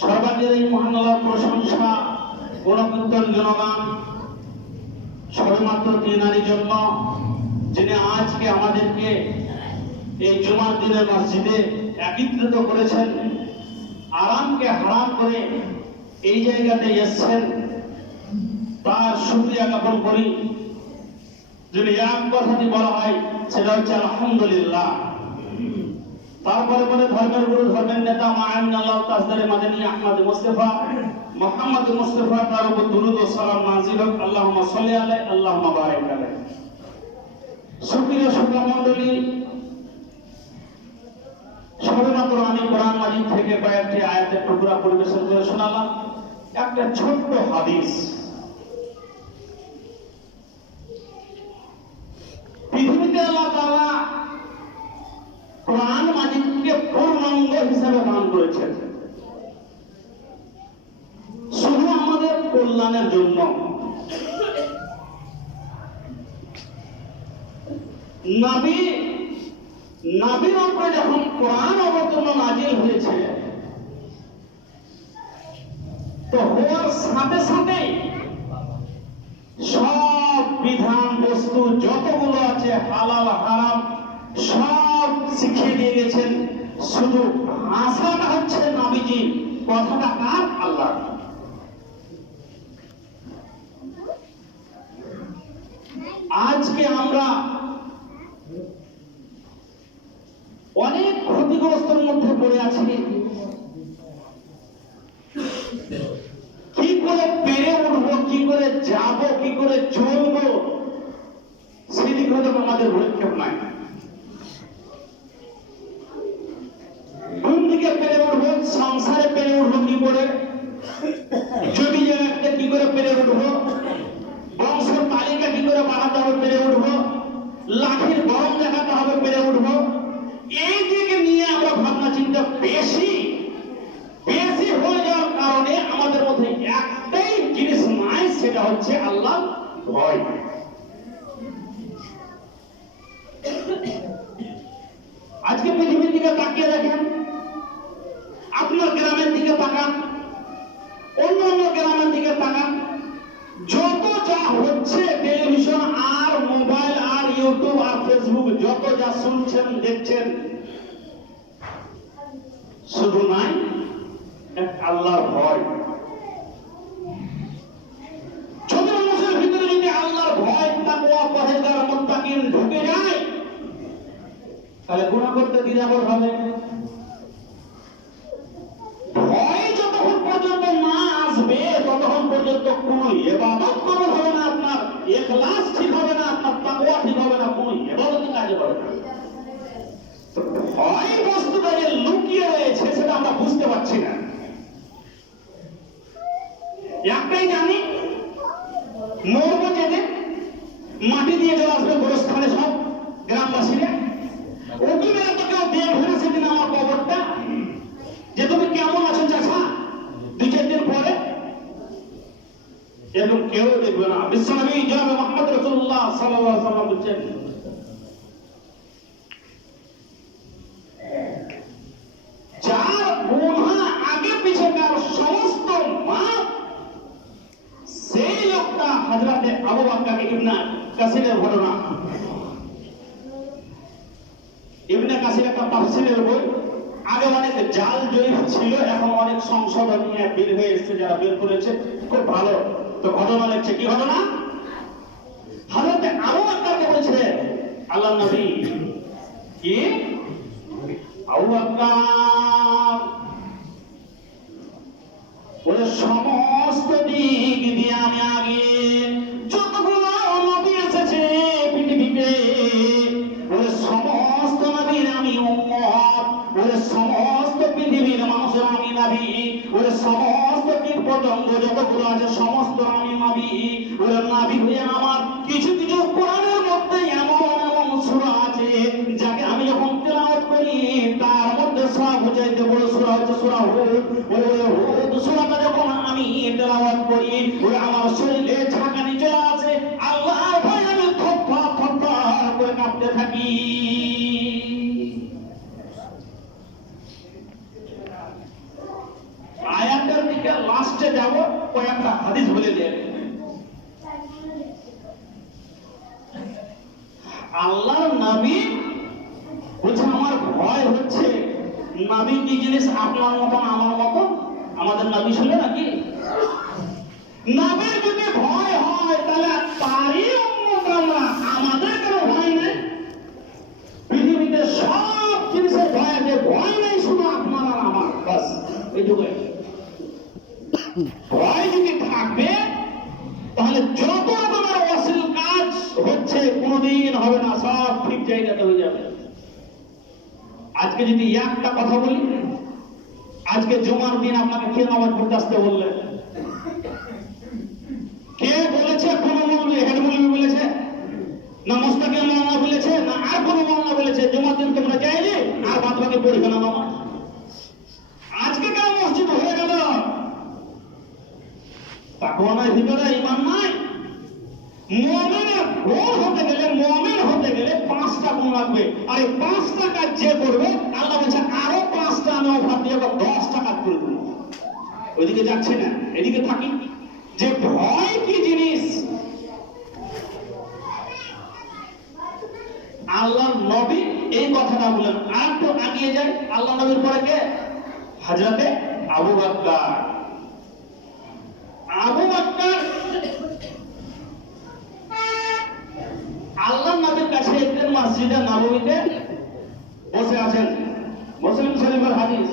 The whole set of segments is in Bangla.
সর্বাগ্রে এই মহান আল্লাহর প্রশংসা গুণকীর্তন গুণগান সবেমাত্র তিনারই জন্য, যিনি আজকে আমাদেরকে এই জুমার দিনের মসজিদে একত্রিত করেছেন, আরামকে হারাম করে এই জায়গাতে এসছেন, তার শুকরিয়া জ্ঞাপন করি। যদি এক কথাটি বলা হয় সেটা হচ্ছে আলহামদুলিল্লাহ। তারপরে বলে ধর্মের গুরু ধর্মের নেতা মাআমিন আল্লাহ তাজদারে মাদানী আহমদ মুস্তাফা মুহাম্মদ মুস্তাফা তার উপর দুরূদ ও সালাম নাযিল হোক। আল্লাহুম্মা সাল্লি আলাইহি আল্লাহুম্মা বারিক আলাইহি। সুপ্রিয় শ্রোতা মণ্ডলী, সবেমাত্র আমি কোরআন মাজিদ থেকে কয়েকটি আয়াতের টুকরা পরিবেশন করে শোনালাম। একটা ছোট্ট হাদিস। পৃথিবীতে আল্লাহ তাআলা কোরআন মাজিদকে পূর্ণাঙ্গ হিসাবে দান করেছেন, শুধু আমাদের কল্যাণের জন্য। নবীর উপরে যখন কোরআন অবতীর্ণ নাজিল হয়েছে, তো হওয়ার সাথে সাথে সব বিধান বস্তু যতগুলো আছে হালাল হারাম সব শিখিয়ে দিয়ে গেছেন। শুধু ভাষাটা হচ্ছে নবীজি, কথাটা কার? আল্লাহ। আজকে আমরা অনেক ক্ষতিগ্রস্তের মধ্যে পড়ে আছি। কি করে পেরে উঠবো, কি করে যাব, কি করে চলবো, সেদিক হয়তো আমাদের ভূক্ষেপ নাই। কোন দিকে পেরে উঠবো, সংসারে পেরে উঠবো কি করে, জমি জায়গাতে কি করে পেরে উঠবো, বংশ তালিকা কি করে বাড়াতে হবে পেরে উঠবো, লাঠির গরম দেখাতে হবে পেরে উঠবো, এই দিকে নিয়ে আমরা ভাবনা চিন্তা বেশি হয়ে যাওয়ার কারণে আমাদের মধ্যে একটাই জিনিস নাই, সেটা হচ্ছে আল্লাহ ভয়। আজকে পৃথিবীর দিকে তাকিয়ে দেখেন, আপনার গ্রামের দিকে তাকান, অন্য গ্রামের দিকে তাকান, যত যা হচ্ছে টেলিভিশন আর মোবাইল আর ইউটিউব আর ফেসবুক, যত যা শুনছেন দেখছেন, শুধু নাই এক আল্লাহর ভয়। ছোট মানুষের ভিতরে যদি আল্লাহর ভয়, তাকওয়া, পরহেজগার, মুত্তাকিন ঢুকে যায়, তাহলে গুনাহ করতে দ্বিধাবোধ হবে। ভয় যতক্ষণ পর্যন্ত না আসবে ততক্ষণ পর্যন্ত কোনো ইবাদত কবুল হবে না, আপনার ইখলাস ঠিক হবে না, আপনার তাকওয়া ঠিক হবে না, কোনো ইবাদতই কাজে হবে না। ভয় বস্তুটা যে লুকিয়ে রয়েছে সেটা আমরা বুঝতে পারছি না। একটাই জানি, মরবো যেদিন, মাটি দিয়ে চলে আসবে গোরস্থানে সব গ্রামবাসীরা, ওখানে এত কেউ দেখবে না সেদিন আমার কবরটা, যে তুমি কেমন আছো চাচা, 2-4 দিন পরে এরকম কেউ দেখবে না। বিশ্বনবী জনাব মুহাম্মদ রাসূলুল্লাহ সাল্লাল্লাহু আলাইহি ওয়াসাল্লাম বলেছেন, যার গুনাহ আগে পিছনের সমস্ত মাপ, সেই লোকটা হযরতে আবু বকর ইবনে কাসিরের ঘটনা। ইবনে কাসির একটা তাফসীরের বই, আগে অনেক জাল জয়ীফ ছিল, এখন অনেক সংশোধন নিয়ে বের হয়ে এসেছে, যারা বের করেছে খুব ভালো। তো ঘটনা লিখছে, কি ঘটনা? হযরতে আবু বকরকে বলছে আল্লাহর নবী, কি আবু বকর বলে, সমস্ত দিক দিয়ে আমি আগে যতগুলো নবী এসেছে পৃথিবীতে, বলে সমস্ত নবীর আমি উম্মত, বলে সমস্ত পৃথিবীর মানুষের আমি নবী, বলে সমস্ত কীট পতঙ্গ যতগুলো আছে সমস্ত আমি নবী। বলে নবী হয়ে আমার কিছু কিছু কোরআনের মধ্যে এমন সূরা আছে যাকে আমি যখন তেলাওয়াত করি তার মধ্যে সব বুঝাইতে বড় সূরা হচ্ছে সূরা হুদ। বলে হুদ সূরাটা যখন আমি তেলাওয়াত করি, বলে আমার শরীরে ঝাঁকানি চলে আসে, আল্লাহর ভয়ে আমি থরথর থরথর করে কাঁপতে থাকি। আয়াত কয়েকটা হাদিস বলে দেন। আল্লাহর নবী বলছে আমার ভয় হচ্ছে, নবী কি জিনিস আপনার মতন আমার মতন? আমাদের নবী ছিল নাকি? নবীর যদি ভয় হয় তাহলে তারই উম্মত আমরা, আমাদের কোনো ভয় নেই? পৃথিবীতে সব জিনিসের ভয় আছে, ভয় নেই শুধু আপনার আর আমার, বাস এইটুকু। ভয় যদি থাকবে তাহলে যত রকমের অশ্লীল কাজ হচ্ছে কোনোদিন হবে না, সব ঠিক জায়গাতে হয়ে যাবে। আজকে যদি একটা কথা বলি, আজকে জুমার দিন আপনাকে কে নামাজ পড়তে আসতে বললেন? কে বলেছে? কোন মৌলবি, হেড মৌলবি বলেছে না, মুস্তাকিম মাওলানা বলেছে না, আর কোন মাওলানা বলেছে জুমার দিন তোমরা যাইলে আর বাদ বাকি পড়বে না নামাজ? আজকে কেন মসজিদ হয়ে গেল? তাকওয়ার ভিতরে ঈমান নাই। মুমিনের ভোর হতে গেলে, মুমিন হতে গেলে 5টা গুণ লাগবে, আর এই 5টা কাজ যে করবে আল্লাহ বলছে আরো 5টা আমি অফার দিয়ে 10টা কাজ করে দেবো। ওইদিকে যাচ্ছে না, এদিকে থাকি। যে ভয় কি জিনিস আল্লাহর নবী এই কথাটা বলেন। আর একটু আগিয়ে যায়, আল্লাহ নবীর পরে কে? হযরতে আবু বকর। আবু বকর আল্লাহর নবীর কাছে একদিন মসজিদে নববীতে বসে আছেন। মুসলিম শরীফের হাদিস,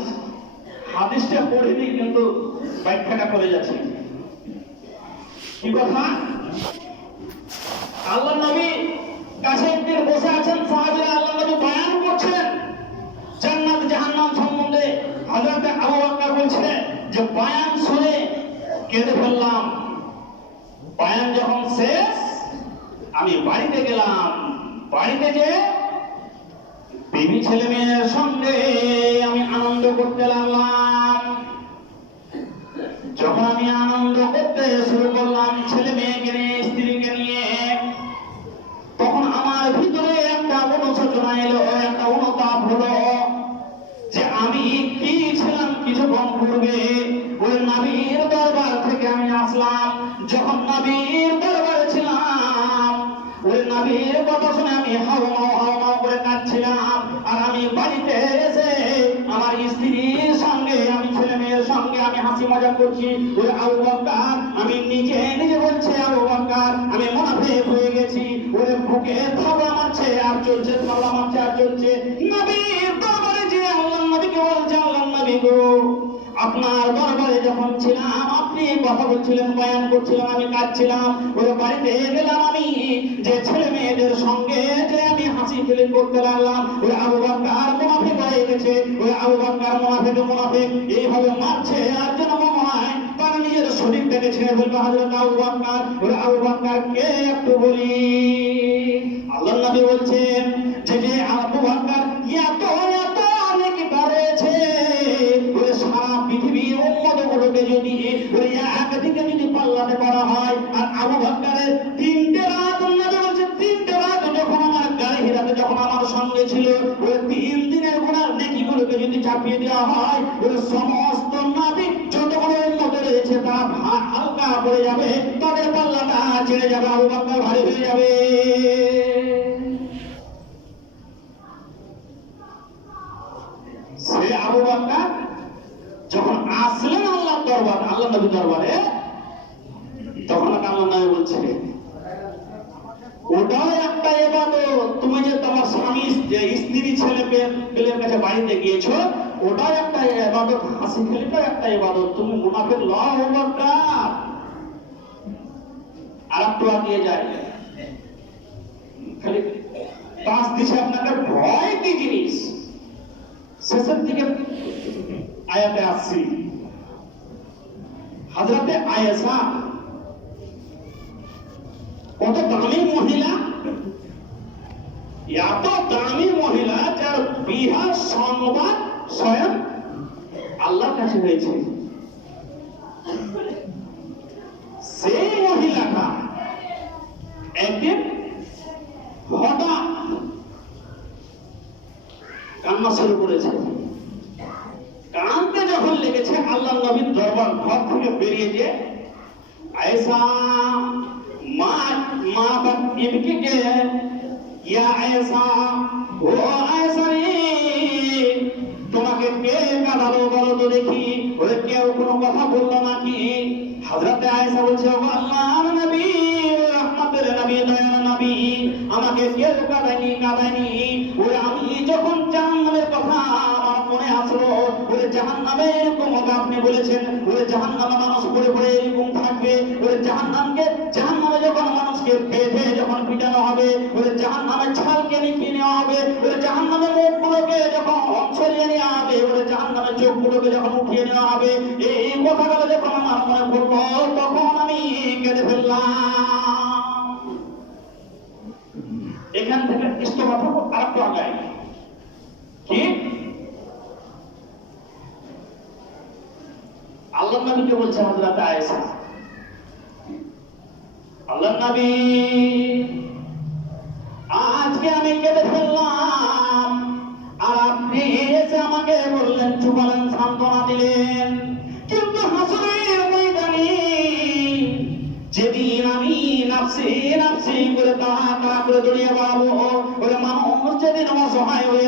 হাদিসটা পড়িনি কিন্তু ব্যাখ্যাটা করে যাচ্ছি। কি কথা? আল্লাহর নবী কাছে একদিন বসে আছেন, সাহাবীরা আল্লাহর নবী বয়ান করছেন জান্নাত জাহান্নাম সম্বন্ধে। হযরত আবু বকর বলছে যে বয়ান শুনে কেঁদে ফেললাম। বয়ান যখন শেষ আমি বাড়িতে গেলাম, বাড়িতে যে বিবি ছেলে মেয়ের সঙ্গে আমি আনন্দ করতে লাগলাম। যখন আমি আনন্দ করতে শুরু করলাম ছেলে মেয়েকে নিয়ে, স্ত্রীকে নিয়ে, তখন আমার ভিতরে একটা অনুশোচনা এলো, একটা অনুতাপ হলো যে আমি কি ছিলাম কিছুক্ষণ পূর্বে ওই নবীর দরবার থেকে আমি আসলাম। যখন নবীর দরবারে ছিলাম ওই নবীর কথা শুনে আমি হাওমাও করে কাঁদছিলাম। আর আমি বাড়িতে এসে আমার স্ত্রীর সঙ্গে, আমি ছেলে মেয়ের সঙ্গে আমি হাসি মজা করছি। ওই আবু বকর আমি নিজে নিজে বলছে আবু বকর আমি মুনাফিক হয়ে গেছি। ওরে বুকে থাবা মারছে আর চলছে, থাবা মারছে আর চলছে। নবীর দরবারে যে আল্লাহর নবীকে বলছে, আল্লাহর নবী গো আপনার দরবারে যখন ছিলাম আপনি কথা বলছিলেন, বয়ান করছিলাম, আমি কাঁদছিলাম। ওই বাড়িতে গেলাম আমি, যে ছেলে মেয়েদের সঙ্গে যে আমি হাসি খেলে করতে লাগলাম, ওই আবু বকর মুনাফিক হয়ে গেছে। ওই আবু বকর মুনাফিক এইভাবে মারছে আর যেন মনে হয় তার নিজের শরীরটাকে ছেড়ে ফেলবে হযরত আবু বকর। ওই আবু বকর কে একটু বলি, আল্লাহর নবী বলছেন যে যে আবু বকর এত এত অনেক রয়েছে, ওই সারা পৃথিবীর উম্মতগুলোকে যদি ওই একদিকে যদি পাল্লাতে করা হয়, আর আবু বকরের 3টে রাত, নবী বলছে 3টে রাত যখন আমার গাড়ি হিরাতে যখন আমার সঙ্গে ছিল, ওই 3 দিনের গুনাহ নেকিগুলোকে যদি চাপিয়ে দেওয়া হয়, ওই সমস্ত নবী যতগুলো উম্মত রয়েছে তারা হালকা পড়ে যাবে, তাদের পাল্লাটা ছেড়ে যাবে, আবু বকর ভারী হয়ে যাবে। সে আবু বকর যখন আসলেন আল্লাহর দরবারে, আল্লাহ নবীর দরবারে, তখন আল্লাহ নবী বলছে ওটাও একটা ইবাদত। তুমি যে তোমার স্বামী স্ত্রী ছেলে পেলের কাছে বাড়িতে গিয়েছো, ওটাও একটা ইবাদত। হাসি খেলিটাও একটা ইবাদত। তুমি মুনাফিক লও বকর। আর একটু আগিয়ে যায়, খালি পাঁচ দিছে আপনাকে ভয় কি জিনিস। শেষের দিকে আয়াতে আসছি, হযরতে আয়েশা কত দামি মহিলা, এত দামি মহিলা যার বিহার সংবাদ স্বয়ং আল্লাহর কাছে হয়েছে। সেই মহিলাটা একদিন হঠাৎ কান্না শুরু করেছে। কানতে যখন লেগেছে, আল্লাহর নবীর দরবার ঘর থেকে বেরিয়ে যে ऐसा माँ माँ बाप इनकी के या ऐसा वो ऐसा नहीं তোমাকে কে কাঁদালো বলো তো দেখি ওরে কেউ কোনো কথা বললো নাকি হযরতে আয়েশা বলছে ও আল্লাহর নবী রহমতের নবী দয়ার নবী আমাকে কেউ কাঁদায়নি ওরে আমি যখন জাহান্নামের কথা আমার মনে আসলো ওরে জাহান্নামের এরকম হবে আপনি বলেছেন ওরে জাহান্নামে মানুষ পড়ে পড়ে এরকম থাকবে ওরে জাহান্নামে যখন মানুষকে বেঁধে যখন পিটানো হবে ওরে জাহান্নামে ছালকে নিয়ে নেওয়া হবে ওরে জাহান্নামে মুখগুলোকে যখন ছড়িয়ে নেওয়া হবে ওরে জাহান্নামে চোখগুলোকে যখন উঠিয়ে নেওয়া হবে এই কথাগুলো যখন আমার মনে পড়লো তখন আমি কেঁদে ফেললাম। এখান থেকে ইস্তফা আরেকটু আগাই কি আল্লাহ নবীকে বলছে হযরত আয়েশা আল্লাহ নবী আজকে আমি কেঁদে ফেললাম আর আপনি এসে আমাকে বললেন চুপালেন সান্ত্বনা দিলেন কিন্তু হাসরের ময়দানে যেদিন আমি নাফসি করে তাড়া করে দৌড়িয়ে বেড়াবো ওই মানুষ যেদিন অসহায় হয়ে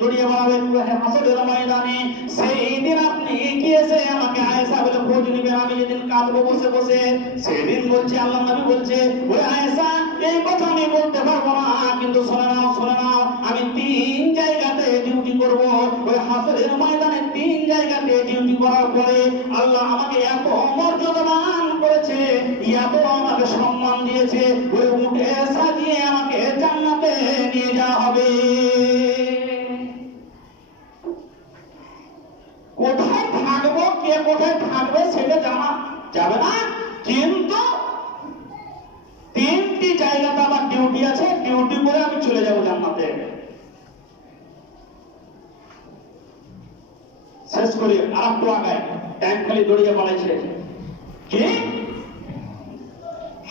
দৌড়িয়ে বেড়াবে হাসরের ময়দানে সেই দিন আপনি গিয়েছে আমাকে আয়েশা বলে খোঁজ নিবেন আমি যেদিন কাঁদবো বসে বসে সেদিন বলছে আল্লাহ নবী বলছে ওই আয়েশা এই কথা আমি বলতে পারবো না কিন্তু শুনে নাও আমি 3 জায়গাতে ডিউটি করবো ওই হাসরের ময়দানে 3 জায়গাতে ডিউটি করার পরে আল্লাহ আমাকে এত মর্যাদাবান করেছে এত আমাকে সম্মান দিয়েছে ওই উঠে সাজিয়ে আমাকে জান্নাতে নিয়ে যাওয়া হবে। কোথায় থাকবো কে কোথায় থাকবে সেটা জানা যাবে না কিন্তু 3টি জায়গাতে আমার ডিউটি আছে ডিউটি করে আমি চলে যাব জান্নাতে। শেষ করি আর একটু আগায় টাইম খালি দৌড়িয়ে পালাইছে কি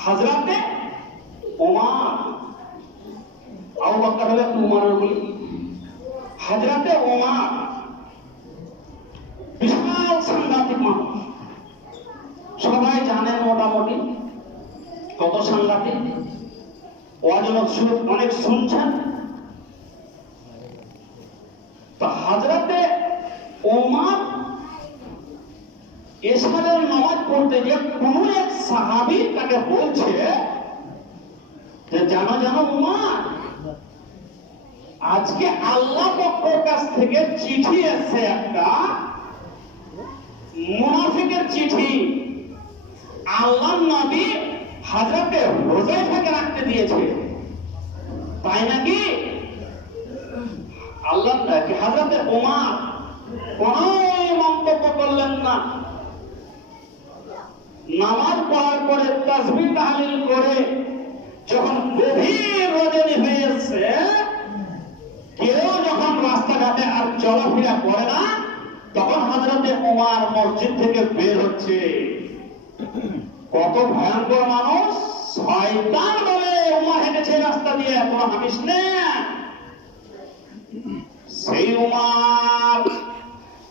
হযরতে ওমর আবু বকর হলো উমরের বলি হযরতে ওমর বিশাল সাংঘাতিক মানুষ সবাই জানেন মোটামুটি কত সাংঘাতিক অনেক শুনছেন তো হযরতে ওমর এশারের নামাজ পড়তে গিয়ে কোন এক সাহাবী তাকে বলছে যে জানো ওমর আজকে আল্লাহ পাকের কাছ থেকে চিঠি এসেছে একটা মুনাফিকের চিঠি আল্লাহ নবী হযরতে হুযায়ফাকে রাখতে দিয়েছে তাই নাকি আল্লাহ নাকি হযরতে ওমর কোনো মন্তব্য করলেন না নামাজ পড়ার পরে তাসবিহ তাহলিল করে যখন গভীর রজনী হয়েছে কেউ যখন রাস্তাঘাটে আর চলাফেরা করে না তখন হযরতে ওমর মসজিদ থেকে বের হচ্ছে কত ভয়ঙ্কর মানুষ শয়তান বলে ওমর হেঁটেছে রাস্তা দিয়ে তোরা ভাবিস না সেই ওমর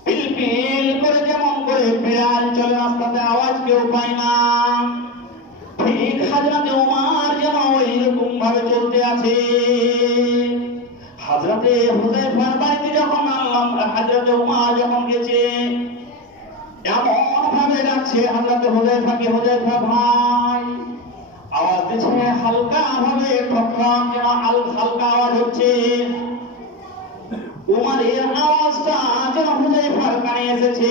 পিলপিল করে যেমন করে বিড়াল চলে রাস্তাতে আওয়াজ কেউ পায় না ঠিক হযরতে ওমর যেন এইরকম ভাবে চলতে আছে। হযরতে হুযায়ফার বাড়িতে যখন হযরতে ওমর যখন গেছে এমন ভাবে ডাকছে হযরতে হুযায়ফাকে হুযায়ফা ভাই আওয়াজ দিচ্ছে হালকা ভাবে ঠকঠক যেন হালকা আওয়াজ হচ্ছে ওমরের আওয়াজটা যেন হুযায়ফার কানে এসেছে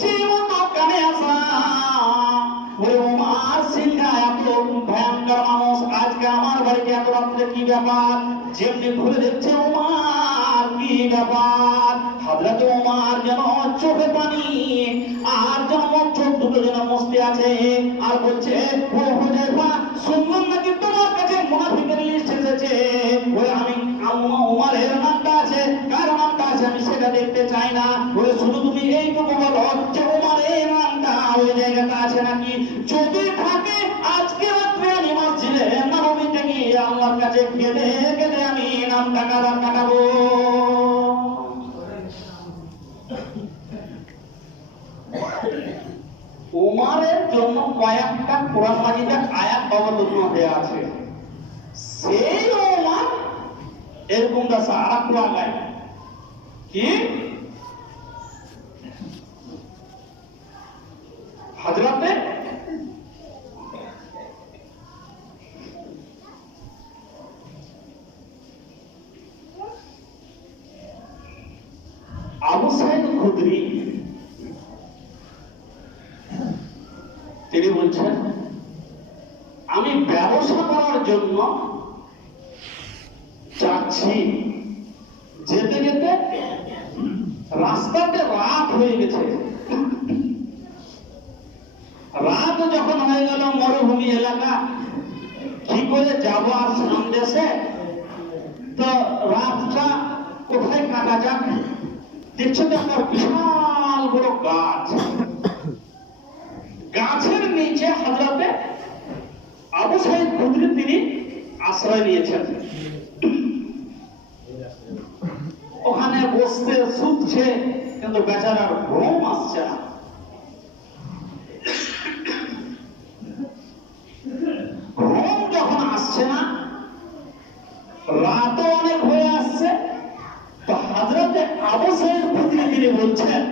যে মতো কানে আসা ওই ওমর সিংহা এত ভয়ঙ্কর মানুষ আজকে আমার বাড়িতে এত রাত্রে কি ব্যাপার যেমনি ঘুরে দেখছে ওমর কি ব্যাপার হযরতে ওমর যেন চোখে পানি আর যেন চোখ দুটো যেন মুছতে আছে আর বলছে ও হুযায়ফা শুনলাম নাকি তোমার কাছে মুনাফিকের লিস্ট এসেছে ওই আমি ওমরের নামটা আছে কার নামটা আছে আমি সেটা দেখতে চাই না ওই শুধু তুমি এইটুকু বলো যে ওমরের নামটা ওই জায়গাটা আছে নাকি যদি থাকে আজকে রাত্রে আমি মসজিদে নববীতে গিয়ে আল্লাহর কাছে কেঁদে কেঁদে আমি নামটা কাটাবো। উমারের জন্য কয়েকটা কোরআন মাজিদের আয়াত অবতীর্ণ হয়ে আছে। সেই উমার এরকম দাসা আরেকটু আগায় কি হযরতে আবু সাঈদ খুদরি তিনি বলছেন, আমি ব্যবসা করার জন্য যাচ্ছি, যেতে যেতে রাস্তাতে রাত হয়ে গেছে। রাত যখন হয়ে গেল, মরুভূমি এলাকা, কি করে যাবো আর সন্দেশে, তো রাতটা কোথায় কাটা যাক। দেখছো তো একটা বিশাল বড় গাছ, গাছের নিচে হযরতে আবু সাঈদ খুদরি তিনি আশ্রয় নিয়েছেন। ওখানে বসতে শুচ্ছে, কিন্তু বেচারার ঘুম আসছে না। ঘুম যখন আসছে না, রাতও অনেক হয়ে আসছে, তো হযরতে আবু সাঈদ খুদরি তিনি বলছেন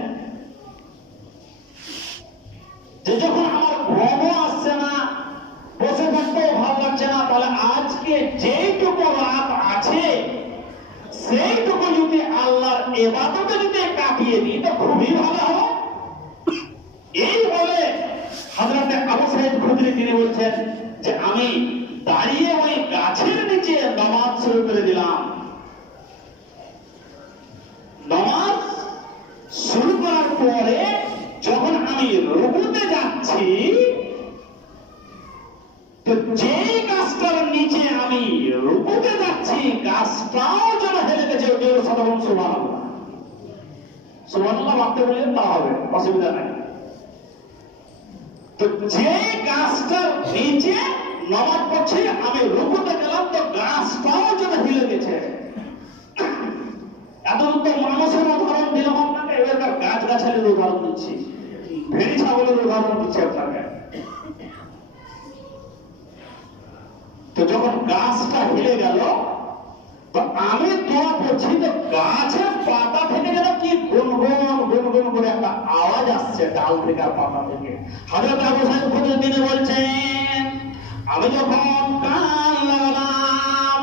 যে যখন আমার ঘুমও আসছে না, বসে থাকতেও ভালো লাগছে না, তাহলে আজকে যেইটুকু রাত আছে সেইটুকু যদি আল্লাহর ইবাদতে যদি কাটিয়ে দিই তো খুবই ভালো হবে। এই বলে হযরতে আবু সাঈদ খুদরি তিনি বলছেন যে আমি দাঁড়িয়ে ওই গাছের নিচে নামাজ শুরু করে দিলাম। নামাজ শুরু করার পরে যখন আমি রুকুতে যাচ্ছি, তো যে গাছটার নিচে আমি রুকুতে যাচ্ছি গাছটাও যেন হেলে গেছে। সুবহানাল্লাহ, সুবহানাল্লাহ ভাবতে বললেন তা হবে, অসুবিধা নাই। তো যে গাছটার নিচে নামাজ পড়ছি আমি রুকুতে গেলাম, তো গাছটাও যেন হিলে গেছে। এতদূর তো মানুষের উদাহরণ দিলাম আপনাকে, এবার গাছ গাছালির উদাহরণ দিচ্ছি, ভেড়ি ছাগলের উদাহরণ দিচ্ছি আপনাকে। তো যখন গাছটা হিলে গেল, তো আমি দোয়া করছি, তো গাছের পাতা থেকে যেন কি গুনগুন গুনগুন করে একটা আওয়াজ আসছে ডাল থেকে আর পাতা থেকে। হযরত আবু সাঈদ খুদরি তিনি বলছেন, আমি যখন কান লাগালাম,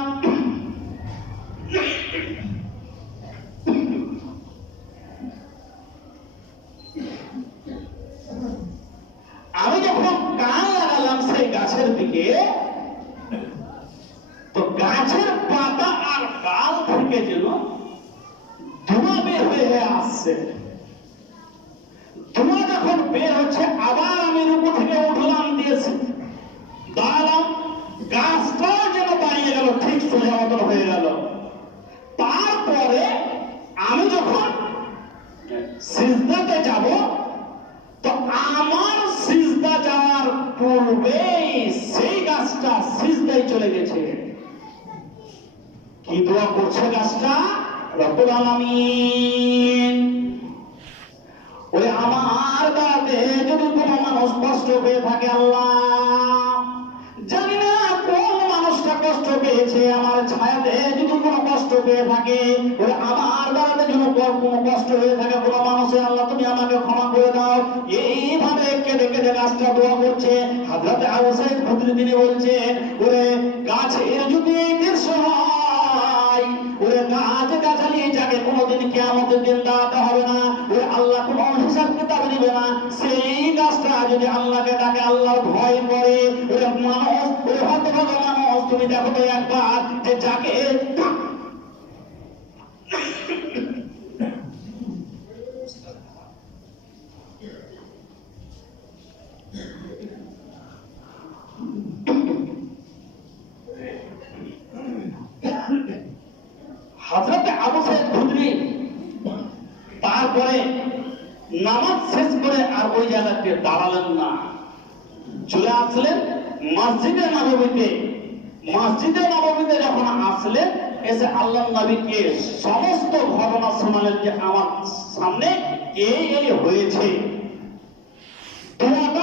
সেই গাছের দিকে, তো গাছের পাতা আর ডাল থেকে যেন ধোঁয়া বের হয়ে আসছে। ধোঁয়া যখন বের হচ্ছে, আবার আমি রুকু থেকে উঠলাম, দিয়েছি দাঁড়ালাম, গাছটাও যেন দাঁড়িয়ে গেল, ঠিক সোজা মতন হয়ে গেল। তারপরে আমি যখন সিজদাতে যাব, তো আমার সিজদা যাওয়ার পূর্বে সেই গাছটা সিজদায় চলে গেছে। কি দোয়া করছে গাছটা? রব্বুল আলামিন, ওই আমার দাঁতে যদি কোনো মানুষ কষ্ট পেয়ে থাকে, আল্লাহ জানি না কোন মানুষটা কষ্ট পেয়েছে, আমার ছায়াতে যদি কোনো কষ্ট পেয়ে থাকে, ওই আমার দাঁতে যদি কোনো কষ্ট হয়ে থাকে কোনো মানুষের, আল্লাহ তুমি আমাকে ক্ষমা করে দাও। এইভাবে কেঁদে কেঁদে গাছটা দোয়া করছে। হযরত আবু সাঈদ খুদরি তিনি বলছেন, ওরে গাছের যদি দৃশ্য হয়, ওরে গাছ গাছালি যাকে কোনোদিন কিয়ামতের দিন দাঁড়াতে হবে না, ওরে আল্লাহ কোনো হিসাব কিতাব নেবে না, সেই গাছটা যদি আল্লাহকে ডাকে, আল্লাহর ভয় করে, ওরে মানুষ, ওরে হতভাগা মানুষ, তুমি দেখো তো একবার যে যাকে হযরতে আবু সাঈদ খুদরি তারপরে নামাজ শেষ করে আর ওই জায়গাতে দাঁড়ালেন না, চলে আসলেন মসজিদে নববীতে। মসজিদে নববীতে যখন আসলেন, এসে আল্লাহ নবীকে সমস্ত ঘটনা শোনালেন যে আমার সামনে এই হয়েছে। দোয়াটা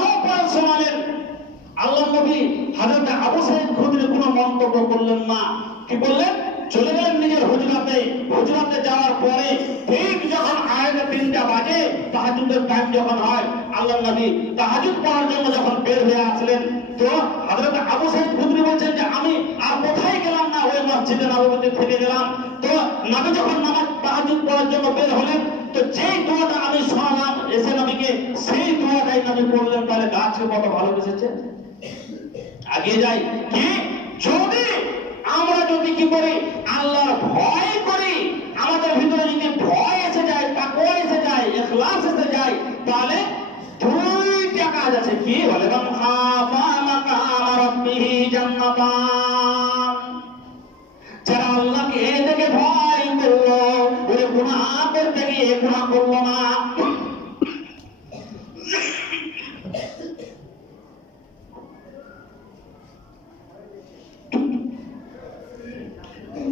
আল্লাহর নবী হযরত আবু সাঈদ খুদরি কোনো মন্তব্য করলেন না। কি বললেন? চলে গেলেন নিজের হুজরাতে। হুজরাতে যাওয়ার পরে ঠিক যখন আয়াতে 3টা বাজে, তাহাজ্জুদের টাইম যখন হয়, আল্লাহর নবী তাহাজ্জুদ পড়ার জন্য যখন বের হয়ে আসলেন, তো হযরত আবু সাঈদ খুদরি বলছেন যে আমি আর কোথায় গেলাম না, ওই মসজিদে নববীতে থেকে গেলাম। তো নবী যখন নামাজ তাহাজ্জুদ পড়ার জন্য বের হলেন, তো যেই দোয়াটা আমি শোনালাম এসে নবীকে, সেই দোয়াটাই নবী পড়লেন। তাহলে গাছকে কত ভালোবেসেছে। আগে যাই কি, যদি আমরা যদি কি করি, আল্লাহর ভয় করি, আমাদের ভিতরে যদি ভয় এসে যায়, তাকওয়া এসে যায়, ইখলাস এসে যায়, তাহলে দুইটা কাজ আছে। কি বলে? মান খাফা মাকামা রাব্বিহি জান্নাতান। যারা আল্লাহকে দেখে ভয় করলো, ওই গুনাহ করতে গিয়ে গুনাহ করলো না,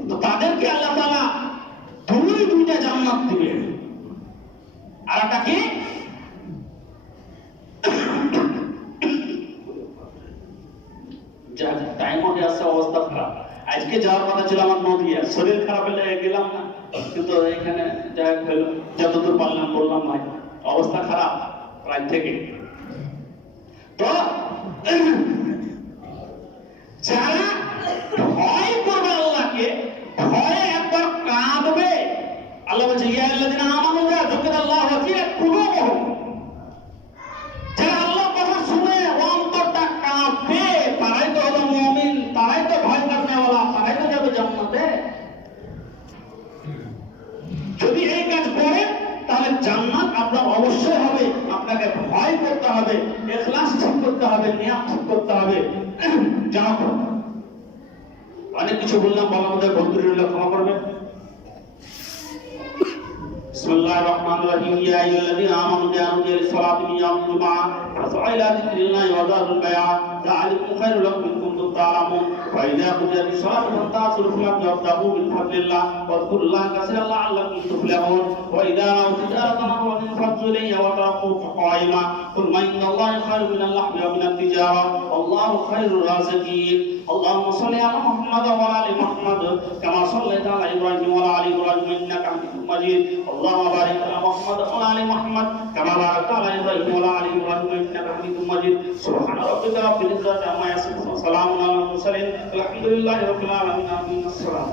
তো তাদেরকে আল্লাহ তাআলা দুইটা জান্নাত দিবেন। আর একটা কি? যা টাইম হয়ে আসছে, অবস্থা খারাপ। আজকে যাওয়ার কথা ছিল আমার নদিয়া, শরীর খারাপ হলে গেলাম না, কিন্তু এখানে যা হলো যতদূর পারলাম বললাম। ভাই অবস্থা খারাপ রাত থেকে। তো যারা ভয় করবে আল্লাহকে, ভয়ে একবার কাঁদবে, আল্লাহ বলছে ইয়া আল্লাযিনা আমানু লা যুকিরাল্লাহু ওয়াজিলাত কুলুবুহুম। যারা আল্লাহর কথা শুনে অন্তরটা কাঁপবে, তারাই তো হলো মুমিন, তারাই তো ভয় করনেওয়ালা, তারাই তো যাবে জান্নাতে। যদি এই কাজ করেন তাহলে জান্নাত আপনার অবশ্যই হবে। আপনাকে ভয় করতে হবে, ইখলাস ঠিক করতে হবে, নিয়ত ঠিক করতে হবে। জানো অনেক কিছু বললাম, বলার মধ্যে ভুল হলে ক্ষমা করবেন। বিসমিল্লাহির রহমানির রহিম। ইয়া আইয়ুহাল্লাযীনা আমানু ইযা নুদিয়া লিস-সালাতি মিন ইয়াউমিল জুমআহ ফাসআউ ইলা যিকরিল্লাহি ওয়া যারুল বাই'a যালিকুম খায়রুল লাকুম ইন কুনতুম তা'লামুন। ওয়া ইযা কুদিয়াতিস সালাতু ফান্তাশিরু ফিল আরদি ওয়াবতাগু মিন ফাদলিল্লাহ ওয়াযকুrullaha কাসীরান লা'আল্লাকুম তুফলিহুন। ওয়া ইযা রাআউ তিজারাতান আও লাহওয়ান ফাদু ইলাইহা ওয়া তারাকুকা কায়িমা কুল মা ইন্নাল্লাহা খায়রুম মিনাল লাহwi ওয়া মিনাত তিজারা ওয়াল্লাহু খায়রুর রাযিকিন। اللهم صل على محمد وعلى ال محمد كما صليت على ابراهيم وعلى ال ابراهيم انك حميد مجيد. اللهم بارك على محمد وعلى ال محمد كما باركت على ابراهيم وعلى ال ابراهيم انك حميد مجيد. سبحان ربك رب العزه عما يصفون وسلام على المرسلين الحمد لله رب العالمين. آمين. السلام.